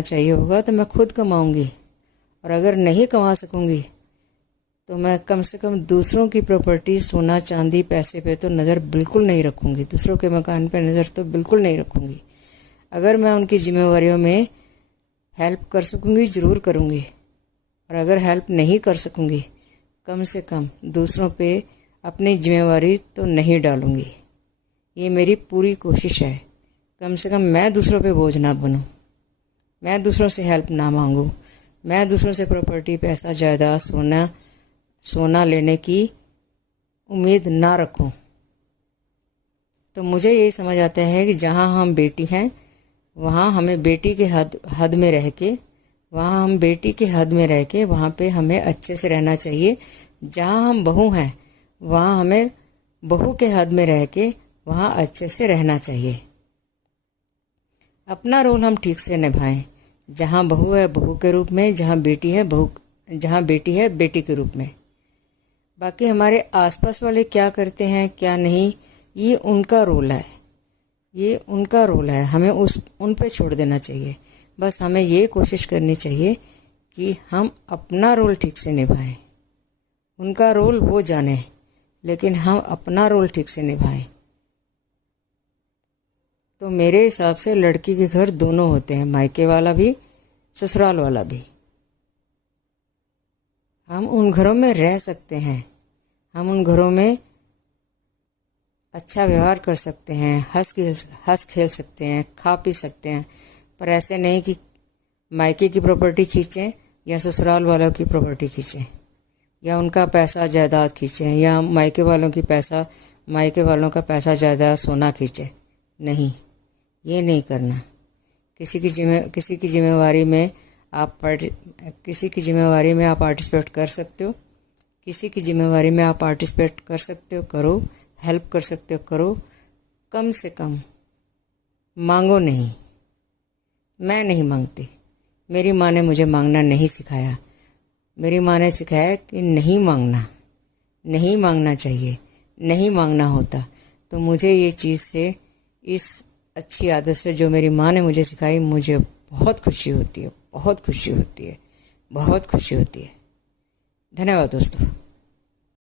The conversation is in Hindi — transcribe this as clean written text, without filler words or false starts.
चाहिए होगा तो मैं खुद कमाऊंगी, और अगर नहीं कमा सकूंगी तो मैं कम से कम दूसरों की प्रॉपर्टी, सोना चांदी, पैसे पे तो नज़र बिल्कुल नहीं रखूंगी। दूसरों के मकान पे नज़र तो बिल्कुल नहीं रखूंगी। अगर मैं उनकी जिम्मेवारियों में हेल्प कर सकूंगी ज़रूर करूंगी, और अगर हेल्प नहीं कर सकूंगी कम से कम दूसरों पे अपनी जिम्मेवारी तो नहीं डालूंगी। ये मेरी पूरी कोशिश है। कम से कम मैं दूसरों पे बोझ ना बनूं, मैं दूसरों से हेल्प ना मांगूं, मैं दूसरों से प्रॉपर्टी, पैसा, जायदाद, सोना लेने की उम्मीद ना रखूं। तो मुझे यही समझ आता है कि जहां हम बेटी हैं वहां हमें बेटी के हद में रह के, वहां पे हमें अच्छे से रहना चाहिए। जहां हम बहू हैं वहां हमें बहू के हद में रह के वहां अच्छे से रहना चाहिए। अपना रोल हम ठीक से निभाएं। जहां बहू है बहू के रूप में, जहां बेटी है बेटी के रूप में। बाकी हमारे आसपास वाले क्या करते हैं क्या नहीं, ये उनका रोल है, हमें उन पे छोड़ देना चाहिए। बस हमें ये कोशिश करनी चाहिए कि हम अपना रोल ठीक से निभाएं। उनका रोल वो जाने, लेकिन हम अपना रोल ठीक से निभाएं। तो मेरे हिसाब से लड़की के घर दोनों होते हैं, मायके वाला भी, ससुराल वाला भी। हम उन घरों में रह सकते हैं, हम उन घरों में अच्छा व्यवहार कर सकते हैं, हंस खेल सकते हैं, खा पी सकते हैं, पर ऐसे नहीं कि मायके की प्रॉपर्टी खींचें या ससुराल वालों की प्रॉपर्टी खींचें, या उनका पैसा जायदाद खींचें, या मायके वालों का पैसा जायदाद सोना खींचें। नहीं, ये नहीं करना। किसी की जिम्मेवारी में आप पार्टिसिपेट कर सकते हो, करो। हेल्प कर सकते हो, करो। कम से कम मांगो नहीं। मैं नहीं मांगती, मेरी माँ ने मुझे मांगना नहीं सिखाया। मेरी माँ ने सिखाया कि नहीं मांगना चाहिए, नहीं मांगना होता। तो मुझे ये चीज़ से, इस अच्छी आदत से जो मेरी माँ ने मुझे सिखाई, मुझे बहुत खुशी होती है। धन्यवाद दोस्तों।